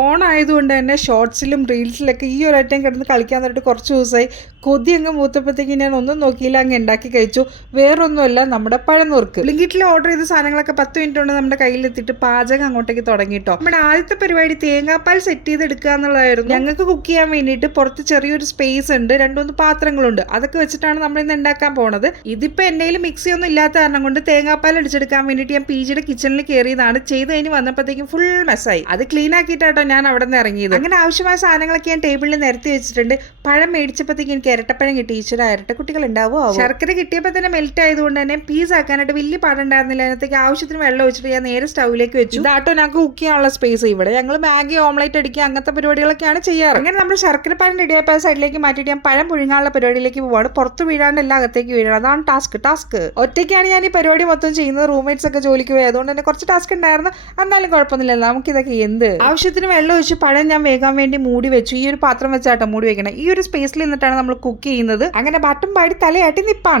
ഓണായതുകൊണ്ട് തന്നെ ഷോർട്സിലും റീൽസിലൊക്കെ ഈ ഒരു ഐറ്റം കിടന്ന് കളിക്കാൻ തന്നിട്ട് കുറച്ച് ദിവസമായി. കൊതി അങ്ങ് മൂത്തപ്പോഴത്തേക്ക് ഞാൻ ഒന്നും നോക്കിയില്ല, അങ്ങ് ഉണ്ടാക്കി കഴിച്ചു. വേറൊന്നുമല്ല, നമ്മുടെ പഴനുറുക്ക്. ബ്ലിങ്കിറ്റിൽ ഓർഡർ ചെയ്ത സാധനങ്ങളൊക്കെ 10 മിനിറ്റ് കൊണ്ട് നമ്മുടെ കയ്യിലെത്തിയിട്ട് പാചകം അങ്ങോട്ടേക്ക് തുടങ്ങിയിട്ടോ. നമ്മുടെ ആദ്യത്തെ പരിപാടി തേങ്ങാപ്പാൽ സെറ്റ് ചെയ്തെടുക്കുക എന്നുള്ളതായിരുന്നു. ഞങ്ങൾക്ക് കുക്ക് ചെയ്യാൻ വേണ്ടിയിട്ട് പുറത്ത് ചെറിയൊരു സ്പേസ് ഉണ്ട്, 2-3 പാത്രങ്ങളുണ്ട്. അതൊക്കെ വെച്ചിട്ടാണ് നമ്മൾ ഇന്ന് ഉണ്ടാക്കാൻ പോണത്. ഇതിപ്പോൾ എൻ്റെ കയ്യിൽ മിക്സി ഒന്നും ഇല്ലാത്ത കാരണം കൊണ്ട് തേങ്ങാപ്പാൽ അടിച്ചെടുക്കാൻ വേണ്ടിയിട്ട് ഞാൻ PGയുടെ കിച്ചണിൽ കയറിയതാണ്. ചെയ്ത് കഴിഞ്ഞ് വന്നപ്പോഴത്തേക്കും ഫുൾ മെസ്സായി. അത് ക്ലീൻ ആക്കിയിട്ടാട്ടോ ഞാൻ അവിടെ നിന്ന് ഇറങ്ങിയത്. അങ്ങനെ ആവശ്യമായ സാധനങ്ങളൊക്കെ ഞാൻ ടേബിളിൽ നിരത്തി വെച്ചിട്ടുണ്ട്. പഴം മേടിച്ചപ്പോഴത്തേക്ക് എനിക്ക് ഇരട്ടപ്പഴം കിട്ടി. ഈശ്വര, ഇരട്ടക്കുട്ടികൾ ഉണ്ടാവോ? ശർക്കര കിട്ടിയപ്പോൾ തന്നെ മെൽറ്റ് ആയതുകൊണ്ട് തന്നെ പീസ് ആക്കാനായിട്ട് വലിയ പാടുണ്ടായിരുന്നില്ല. അതിനകത്തേക്ക് ആവശ്യത്തിന് വെള്ളം ഒഴിച്ചിട്ട് ഞാൻ നേരെ സ്റ്റൗവിലേക്ക് വെച്ചു. ഇതാട്ടോ ഞങ്ങൾക്ക് കുക്ക് ചെയ്യാനുള്ള സ്പേസ്. ഇവിടെ ഞങ്ങൾ മാഗി, ഓംലേറ്റ് അടിക്കുക, അങ്ങനത്തെ പരിപാടികളൊക്കെയാണ് ചെയ്യാറ്. അങ്ങനെ നമ്മൾ ശർക്കര പാൻ റെഡിയായ സൈഡിലേക്ക് മാറ്റിയിട്ട് ഞാൻ പഴം പുഴുങ്ങാനുള്ള പരിപാടിയിലേക്ക് പോവാണ്. പുറത്ത് വീഴാണ്ട് എല്ലാം അകത്തേക്ക് വീഴണം. അതാണ് ടാസ്ക്. ഒറ്റയ്ക്കാണ് ഞാൻ ഈ പരിപാടി മൊത്തം ചെയ്യുന്നത്. റൂംമേറ്റ്സ് ഒക്കെ ജോലിക്ക് പോയി, അതുകൊണ്ട് തന്നെ കുറച്ച് ടാസ്ക് ഉണ്ടായിരുന്നു. എന്നാലും കുഴപ്പമൊന്നുമില്ല, നമുക്കിതൊക്കെ എന്ത്. ആവശ്യത്തിന് വെള്ളം ഒഴിച്ച് പഴം ഞാൻ വേഗം വേണ്ടി മൂടി വെച്ചു. ഈ ഒരു പാത്രം വെച്ചാട്ടോ മൂടി വെക്കണം. ഈ ഒരു സ്പേസിൽ നിന്നിട്ടാണ് നമ്മൾ കുക്ക് ചെയ്യുന്നത്. അങ്ങനെ ബട്ടൻ പാടി തലയാട്ടി നിപ്പാണ്.